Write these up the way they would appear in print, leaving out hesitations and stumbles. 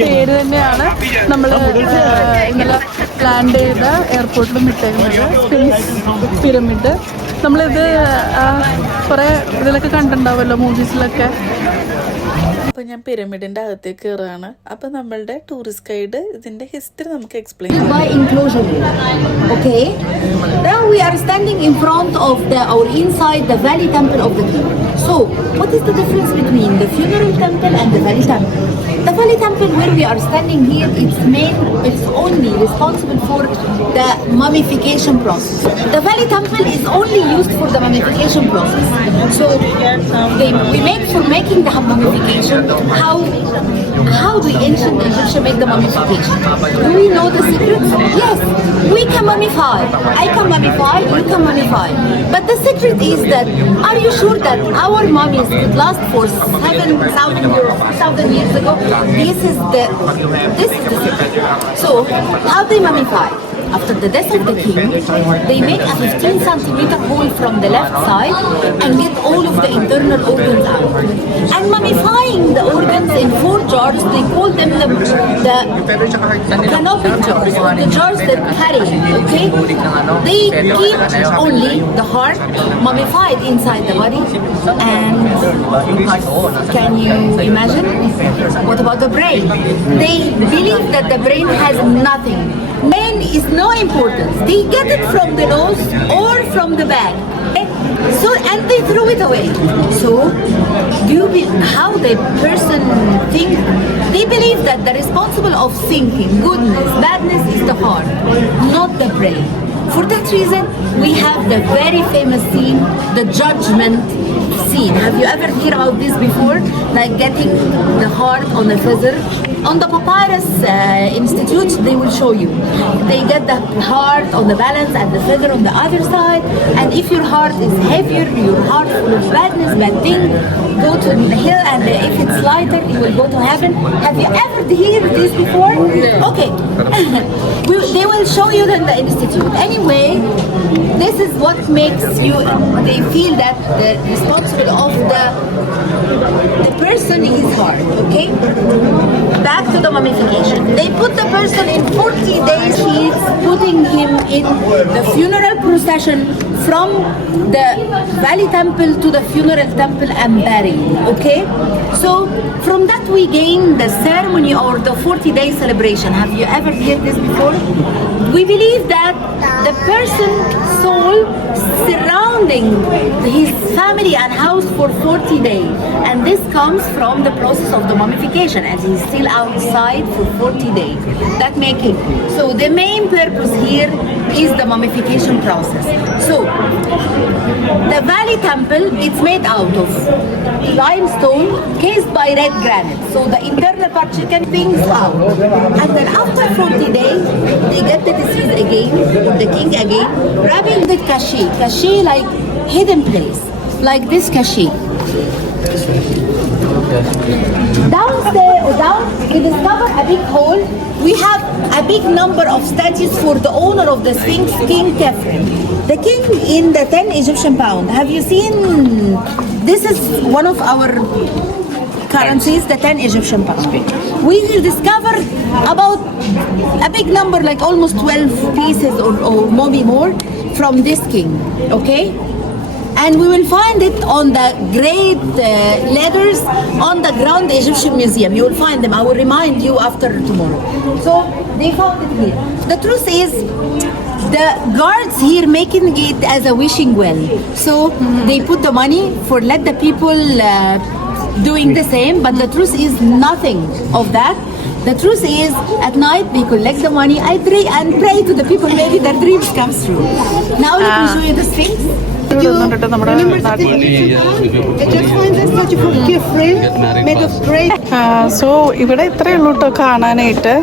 പേര് തന്നെയാണ് നമ്മൾ ഇന്നലെ ലാൻഡ് ചെയ്ത എയർപോർട്ടിലും ഇട്ടേക്കുന്നത്, സ്ഫിങ്സ് പിരമിഡ്. നമ്മളിത് കുറേ ഇതിലൊക്കെ കണ്ടിട്ടുണ്ടാവുമല്ലോ, മൂവീസിലൊക്കെ. അപ്പോൾ ഞാൻ പിരമിഡിൻ്റെ അകത്തേക്ക് കയറുകയാണ്. അപ്പോൾ നമ്മളുടെ ടൂറിസ്റ്റ് ഗൈഡ് ഇതിൻ്റെ ഹിസ്റ്ററി നമുക്ക് എക്സ്പ്ലെയിൻ ചെയ്യാം. By enclosure, okay? Now we are standing in front of or inside the Valley Temple of the King. So, what is the difference between the funeral temple and the Valley Temple? The Valley Temple, where we are standing here, it's only responsible for the mummification process. The Valley Temple is only used for the mummification process. So, we make for making the mummification. How the ancient Egyptians make the mummification? Do we know the secrets? Yes, we can mummify. I can mummify, you can mummify. But the secret is that, are you sure that our mummies could last for 7,000 years ago? This is the secret. So, how they mummify? After the death of the king, they make a 15 centimeter hole from the left side and get all of the internal organs out. And mummifying the organs in 4 jars, they call them the canopic jars, or the jars that carry, okay? They keep only the heart mummified inside the body. And can you imagine? What about the brain? They believe that the brain has nothing. Brain is no importance. They get it from the nose or from the bag. So, and they throw it away. So, how the person think? They believe that the responsible of thinking, goodness, badness is the heart, not the brain. For that reason, we have the very famous scene, the judgment scene. Have you ever heard about this before? Like getting the heart on a feather? On the Papyrus Institute, they will show you. They get the heart on the balance and the feather on the other side. And if your heart is heavier, your heart full of badness, bad thing, go to the hill. And if it's lighter, you will go to heaven. Have you ever heard this before? Okay. They will show you in the institute. Anyway, this is what makes you. They feel that the responsible of the person is heart. Okay. Back to the mummification. They put the person in 40 days sheets, putting him in the funeral procession from the Valley Temple to the funeral temple and bury. Okay? So, from that we gain the ceremony or the 40-day celebration. Have you ever heard this before? We believe that the person's soul surrounding his family and house for 40 days. And this comes from the process of the mummification, as he's still outside for 40 days. That making. So the main purpose here is the mummification process. So the Valley Temple, it's made out of limestone cased by red granite. So the internal part you can things out. And then after 40 days, they get the deceased again, the king again, rubbing the kashi like hidden place, like this kashi. Downstairs or down, we discover a big hole. We have a big number of statues for the owner of the Sphinx, King Khafre. The king in the 10 Egyptian pound. Have you seen? This is one of our currencies, the 10 Egyptian pound. We will discover about a big number, like almost 12 pieces or maybe more from this king. Okay. And we will find it on the great letters on the Grand Egyptian Museum. You will find them. I will remind you after tomorrow. So they found it here. The truth is, the guards here making it as a wishing well. So they put the money for let the people doing the same. But the truth is nothing of that. The truth is, at night they collect the money. I pray and pray to the people. Maybe their dreams come true. Now let me show you the Sphinx. നമ്മുടെ so ഇവിടെ ഇത്രയേ ഉള്ളൂ കേട്ടോ കാണാനായിട്ട്.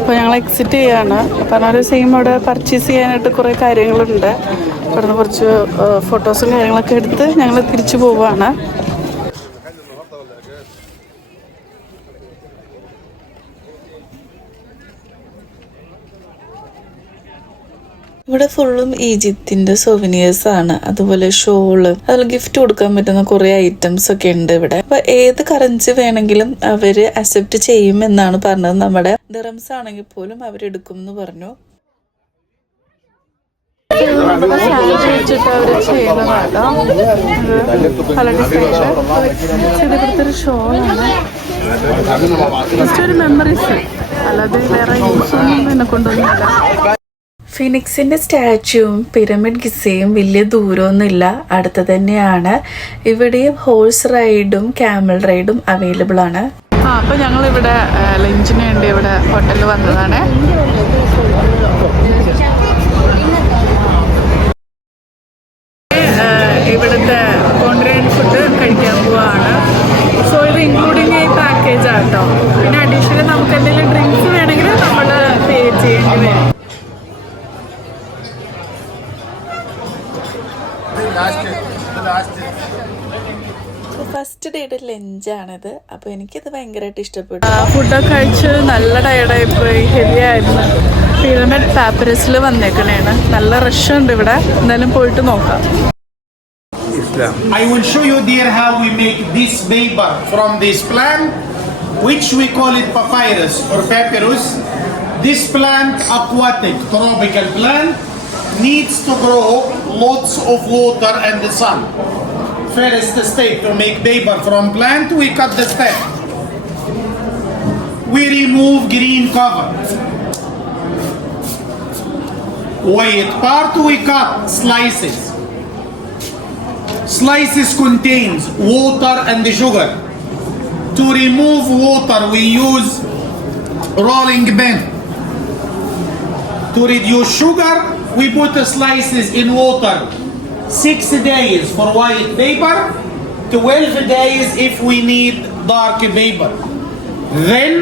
അപ്പോൾ ഞങ്ങൾ exit ചെയ്യാണ്. അപ്പം ഒരു സെയിം അവിടെ പർച്ചേസ് ചെയ്യാനായിട്ട് കുറേ കാര്യങ്ങളുണ്ട്. ഇവിടുന്ന് കുറച്ച് ഫോട്ടോസും കാര്യങ്ങളൊക്കെ എടുത്ത് ഞങ്ങൾ തിരിച്ചു പോവുകയാണ്. ഇവിടെ ഫുള്ളും ഈജിപ്തിന്റെ സൊവനിയേഴ്സ് ആണ്. അതുപോലെ ഷോള്, അതുപോലെ ഗിഫ്റ്റ് കൊടുക്കാൻ പറ്റുന്ന കുറെ ഐറ്റംസ് ഒക്കെ ഉണ്ട് ഇവിടെ. അപ്പൊ ഏത് കറൻസി വേണമെങ്കിലും അവര് അക്സെപ്റ്റ് ചെയ്യുമെന്നാണ് പറഞ്ഞത്. നമ്മുടെ ദിറംസ് ആണെങ്കിൽ പോലും അവരെടുക്കും എന്ന് പറഞ്ഞു. വെച്ചിട്ട് അവര് ചെയ്യുന്നതാട്ടോ. പല ഡിസൈനില് ഇവിടുത്തെ ഷോളാണ്. ജസ്റ്റ് ഒരു മെമ്മറീസ്, അല്ലാതെ വേറെ യൂസ് ഒന്നും എന്നെ കൊണ്ടൊന്നുമില്ല. ഫിനിക്സിന്റെ സ്റ്റാച്യുവും പിരമിഡ് ഗിസയും വലിയ ദൂരമൊന്നുമില്ല, അടുത്ത് തന്നെയാണ്. ഇവിടെയും ഹോഴ്സ് റൈഡും ക്യാമൽ റൈഡും അവൈലബിൾ ആണ്. അപ്പൊ ഞങ്ങൾ ഇവിടെ ലഞ്ചിന് വേണ്ടി ഇവിടെ ഹോട്ടലിൽ വന്നതാണ്. ഇവിടുത്തെ കോണ്ടിനെന്റൽ ഫുഡ് കഴിക്കാൻ പോവാണ്. സോ ഇത് ഇൻക്ലൂഡിങ് ഈ പാക്കേജ് ആട്ടോ. പിന്നെ അഡീഷണലി നമുക്ക് എന്തെങ്കിലും ഡ്രിങ്ക്സ് വേണമെങ്കിൽ നമ്മൾ പേ ചെയ്യേണ്ടി വരും. ഫസ്റ്റ് ഡേയുടെ ലഞ്ചാണിത്. അപ്പോൾ എനിക്കിത് ഭയങ്കരമായിട്ട് ഇഷ്ടപ്പെട്ടു. ഫുഡൊക്കെ കഴിച്ച് നല്ല ടയർഡായിപ്പോയി, ഹെവി ആയിരുന്നു. പിരമിഡ് പാപ്പരസിൽ വന്നേക്കണേണ്. നല്ല റഷ് ഉണ്ട് ഇവിടെ. എന്തായാലും പോയിട്ട് നോക്കാം. I will show you dear how we make this paper from this plant, which we call it papyrus or papyrus. This plant, aquatic tropical plant, needs to grow lots of water and the sun. First step to make paper from plant, we cut the stem. We remove green cover. White part we cut slices. Slices contains water and sugar. To remove water we use rolling pin. To reduce sugar we put the slices in water 6 days for white paper, 12 days if we need dark paper. Then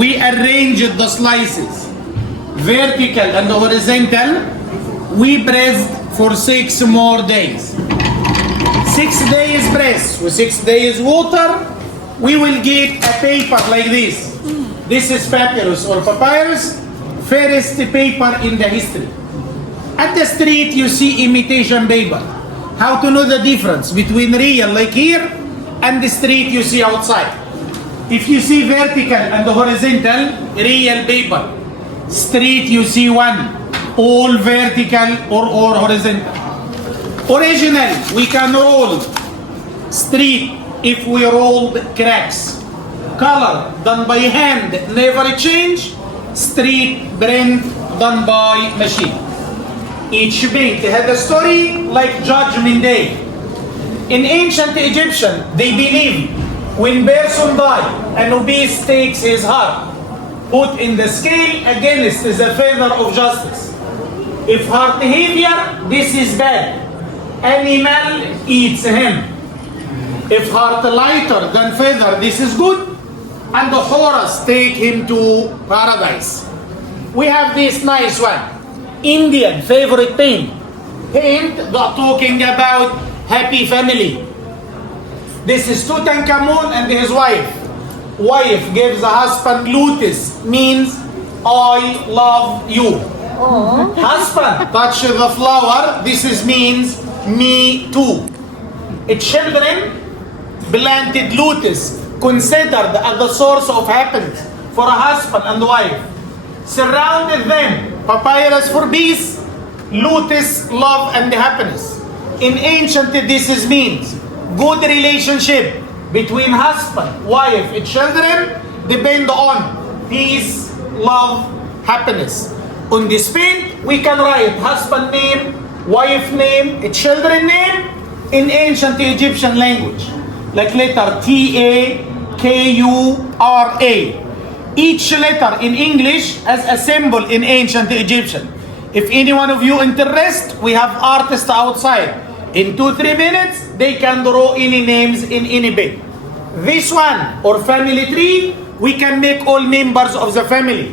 we arrange the slices vertical and horizontal. We pressed for 6 more days. 6 days press with 6 days water, we will get a paper like this. This is papyrus or papyrus, first paper in the history. At the street you see imitation paper. How to know the difference between real like here and the street you see outside? If you see vertical and horizontal, real paper. Street you see one, all vertical or horizontal. Original, we can roll. Street, if we rolled cracks. Color, done by hand, never change. Street, print, done by machine. Each paint had a story like Judgment Day. In ancient Egyptian, they believe when person die, an obese takes his heart, put in the scale against the feather of justice. If heart heavier, this is bad. Animal eats him. If heart lighter than feather, this is good. And the Horus take him to paradise. We have this nice one. Indian favorite paint. Paint that talking about happy family. This is Tutankhamun and his wife. Wife gives the husband lotus, means I love you. Husband touch the flower, this is means me too. Children planted lotus, considered as the source of happiness for a husband and wife. Surrounded them, papyrus for peace, lotus, love and happiness. In ancient this is means good relationship between husband, wife and children depend on peace, love, happiness. On this paint we can write husband name, wife name, children name in ancient Egyptian language, like letter T-A-K-U-R-A. Each letter in English has a symbol in ancient Egyptian. If any one of you interested, we have artists outside. In 2-3 minutes, they can draw any names in any bed. This one, or family tree, we can make all members of the family.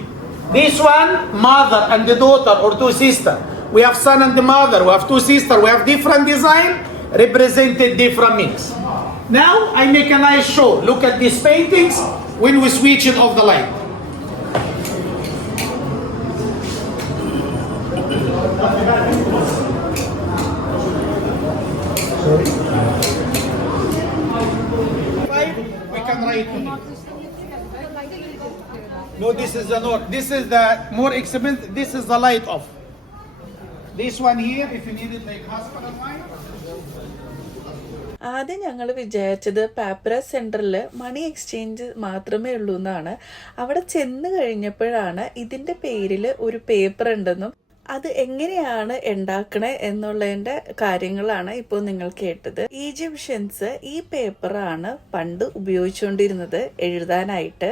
This one, mother and the daughter or 2 sisters. We have son and the mother, we have 2 sisters, we have different design, represented different means. Now, I make a nice show. Look at these paintings when we switch it off the light. is the north. This is the more expensive. This is the light off. This one here, if you need it like hospital wine. ആദ്യം ഞങ്ങൾ വിചാരിച്ചത് papyrus സെൻറ്ററിൽ money exchange മാത്രമേ ഉള്ളൂ എന്നാണ്. അവിടെ ചെന്ന് കഴിഞ്ഞപ്പോഴാണ് ഇതിൻ്റെ പേരിൽ ഒരു പേപ്പർ ഉണ്ടെന്നും അത് എങ്ങനെയാണ് ഉണ്ടാക്കണേ എന്നുള്ളതിൻ്റെ കാര്യങ്ങളാണ് ഇപ്പോൾ നിങ്ങൾ കേട്ടത്. ഈജിപ്ഷ്യൻസ് ഈ പേപ്പറാണ് പണ്ട് ഉപയോഗിച്ചുകൊണ്ടിരുന്നത് എഴുതാനായിട്ട്.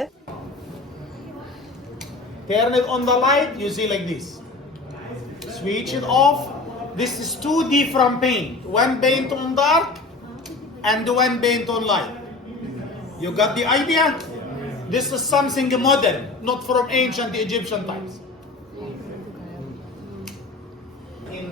Turn it on the light, you see like this. Switch it off. This is 2D from paint. One paint on dark and one paint on light. You got the idea? This is something modern, not from ancient Egyptian times. In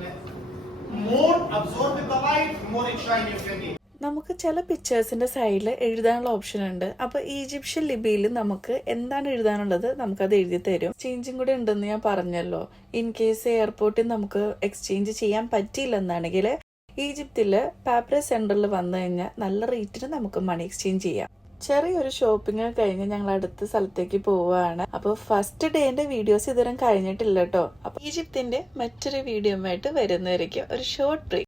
more absorb the light, more it shine you can see. നമുക്ക് ചില പിക്ചേഴ്സിന്റെ സൈഡിൽ എഴുതാനുള്ള option ഉണ്ട്. അപ്പൊ Egyptian ലിപിയിൽ നമുക്ക് എന്താണ് എഴുതാനുള്ളത് നമുക്കത് എഴുതി തരും. ചേഞ്ചും കൂടെ ഉണ്ടെന്ന് ഞാൻ പറഞ്ഞല്ലോ. ഇൻ കേസ് എയർപോർട്ടിൽ നമുക്ക് എക്സ്ചേഞ്ച് ചെയ്യാൻ പറ്റിയില്ലെന്നാണെങ്കിൽ ഈജിപ്തില് പാപ്പറസ് സെന്ററിൽ വന്നു കഴിഞ്ഞാൽ നല്ല റേറ്റിന് നമുക്ക് മണി എക്സ്ചേഞ്ച് ചെയ്യാം. ചെറിയൊരു ഷോപ്പിംഗ് കഴിഞ്ഞ് ഞങ്ങൾ അടുത്ത സ്ഥലത്തേക്ക് പോവുകയാണ്. അപ്പോൾ ഫസ്റ്റ് ഡേന്റെ വീഡിയോസ് ഇതുവരെ കഴിഞ്ഞിട്ടില്ല കേട്ടോ. അപ്പൊ ഈജിപ്തിന്റെ മറ്റൊരു വീഡിയോ ആയിട്ട് വരുന്നതായിരിക്കും. ഒരു ഷോർട്ട് ബ്രേക്ക്.